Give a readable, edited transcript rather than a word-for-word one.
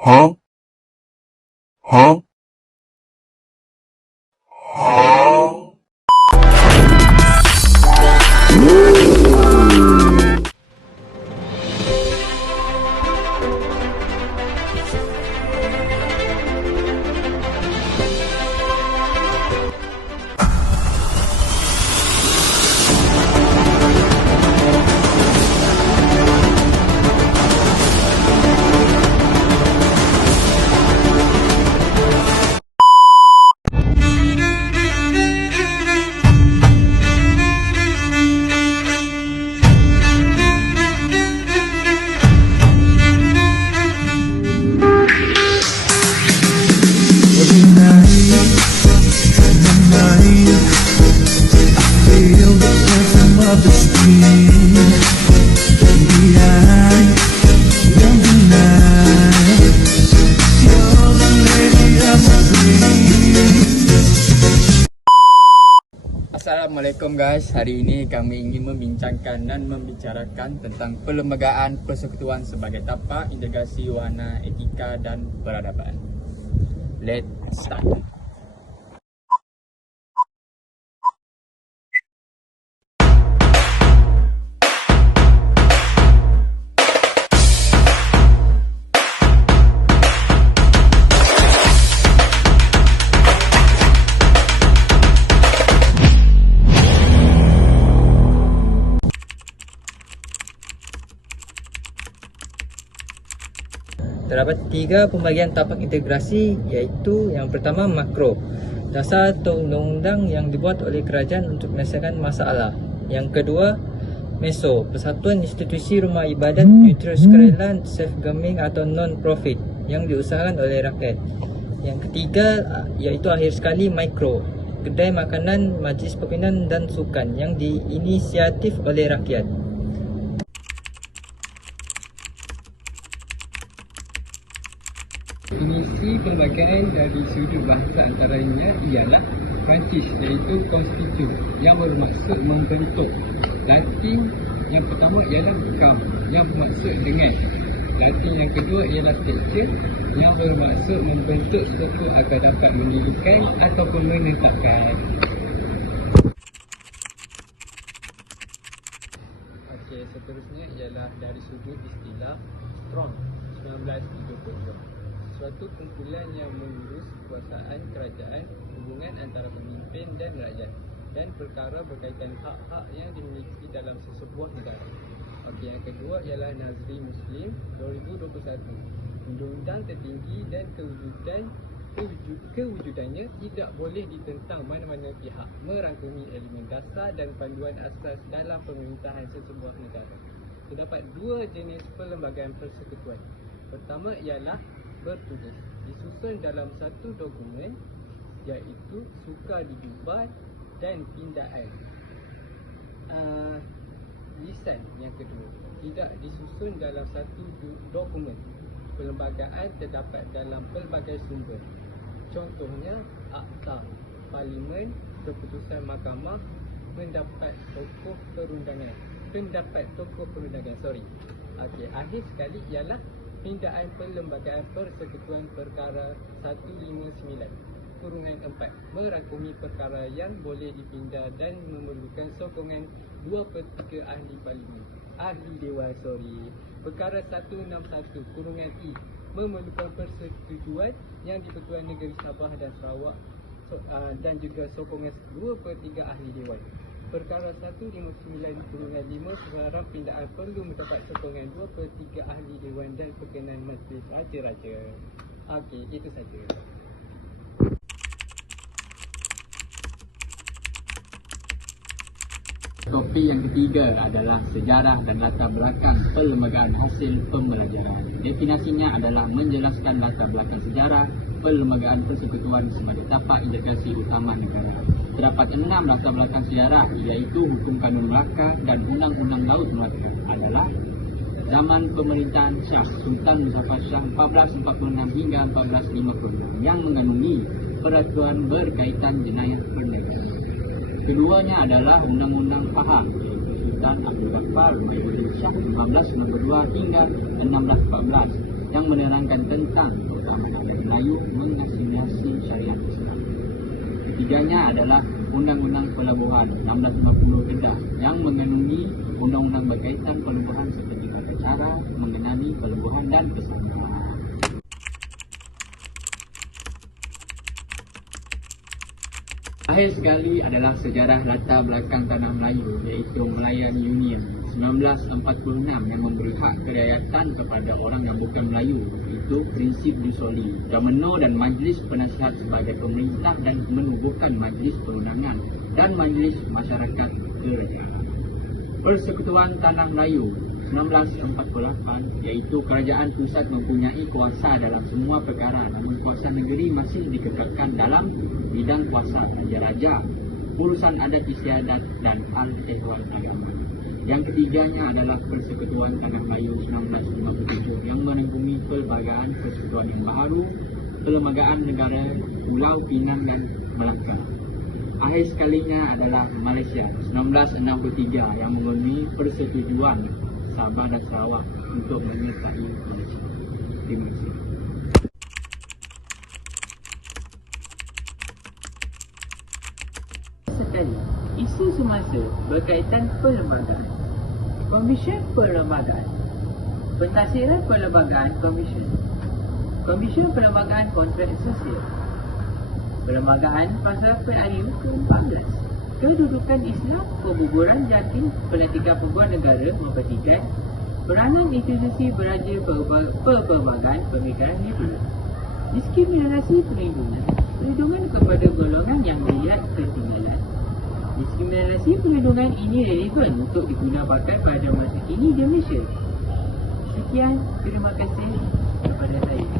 Huh? Huh? Huh? Every night in the night, I feel the rhythm of the stream. Baby, I won't deny you're the lady of my dreams. Assalamualaikum guys, hari ini kami ingin membincangkan dan membicarakan tentang perlembagaan persekutuan sebagai tapak integrasi warna etika dan peradaban. Let's start. Terdapat tiga pembagian tapak integrasi, iaitu yang pertama makro, dasar atau undang-undang yang dibuat oleh kerajaan untuk menyelesaikan masalah. Yang kedua, meso, persatuan institusi rumah ibadat neutral sukarela, self-governing atau non-profit yang diusahakan oleh rakyat. Yang ketiga, iaitu akhir sekali mikro, kedai makanan, majlis perkahwinan dan sukan yang diinisiatif oleh rakyat. Fungsi pembagian dari sudut bahasa antaranya ialah Perancis, iaitu constitute yang bermaksud membentuk. Latin yang pertama ialah gam yang bermaksud dengan. Latin yang kedua ialah texture yang bermaksud membentuk struktur agar dapat mendirikan ataupun menetapkan. Okey, seterusnya ialah dari sudut istilah Strong 1932. Suatu kumpulan yang mengurus kekuasaan kerajaan, hubungan antara pemimpin dan rakyat dan perkara berkaitan hak-hak yang dimiliki dalam sesebuah negara. Okey, yang kedua ialah Nazri Muslim 2021. Undang-undang tertinggi dan kewujudannya tidak boleh ditentang mana-mana pihak, merangkumi elemen dasar dan panduan asas dalam pemerintahan sesebuah negara. Terdapat dua jenis perlembagaan persekutuan. Pertama ialah bertulis, disusun dalam satu dokumen, iaitu sukar dijual dan pindaan. Lisan yang kedua tidak disusun dalam satu dokumen. Perlembagaan terdapat dalam pelbagai sumber. Contohnya akta, parlimen, keputusan mahkamah, pendapat tokoh perundangan. Okey, akhir sekali ialah pindaan perlembagaan persekutuan perkara 159/4 merangkumi perkara yang boleh dipindah dan memerlukan sokongan 2/3 ahli dewan. Perkara 161/I memerlukan persetujuan yang di-Pertuan Negeri Sabah dan Sarawak dan juga sokongan 2/3 ahli dewan. Perkara 159/5 sebarang pindaan perlu mendapat sokongan 2/3 ahli dewan dan perkenan Majlis Raja-Raja. Okey, itu saja. Topik yang ketiga adalah sejarah dan latar belakang perlembagaan hasil pembelajaran. Definisinya adalah menjelaskan latar belakang sejarah perlembagaan persekutuan sebagai tapak integrasi utama negara. Terdapat 6 latar belakang sejarah, iaitu Hukum Kanun Melaka dan Undang-Undang Laut Melaka adalah zaman pemerintahan Shah Sultan Muzaffar Shah 1446 hingga 1456 yang mengandungi peraturan berkaitan jenayah perdagangan. Keduanya adalah Undang-Undang Faham, iaitu Sultan Abdul Ghaffar Muhyiddin Shah 1592 hingga 1614 yang menerangkan tentang keutamaan Melayu mengasimilasi syariat Islam. Ketiganya adalah Undang-Undang Pelabuhan 1650 Kedah yang mengandungi undang-undang berkaitan pelabuhan seperti tata cara mengenali pelabuhan dan keselamatan. Akhir sekali adalah sejarah latar belakang tanah Melayu, iaitu Malayan Union 1946 yang memberi hak kerajaan kepada orang yang bukan Melayu, iaitu prinsip Dusoli, Domino dan Majlis Penasihat sebagai pemerintah dan menubuhkan Majlis Perundangan dan Majlis Masyarakat Kerajaan. Persekutuan Tanah Melayu 1948 iaitu kerajaan pusat mempunyai kuasa dalam semua perkara, namun kuasa negeri masih dikekalkan dalam bidang kuasa raja-raja, urusan adat istiadat dan hal ehwal agama. Yang ketiganya adalah Persekutuan Tanah Melayu 1957 yang menghubungi pelbagai persekutuan yang baru, Perlembagaan Negara Pulau Pinang dan Melaka. Akhir sekalinya adalah Malaysia 1963 yang menghubungi persetujuan Sabah dan Sarawak untuk menyertai Malaysia. Terima kasih. Sekali, isu semasa berkaitan perlembagaan. Komisen Perlembagaan, Pentadbiran Perlembagaan Komisen, Komisen Perlembagaan Kontrak Sosial, Perlembagaan Pasal PRU ke-14, Kedudukan Islam, Pembuburan Jatim, Pelantikan Peguam Negara memperhatikan peranan institusi beraja pelbagai pemikiran liberal. Diskriminasi perlindungan kepada golongan yang melihat ketinggalan. Diskriminasi perlindungan ini relevan untuk digunakan pada masa kini di Malaysia. Sekian, terima kasih kepada saya.